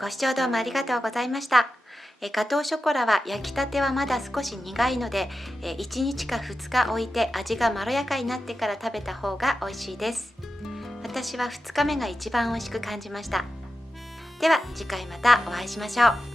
ご視聴どうもありがとうございました。ガトーショコラは焼きたてはまだ少し苦いので、1日か2日置いて味がまろやかになってから食べた方が美味しいです。私は2日目が一番美味しく感じました。では次回またお会いしましょう。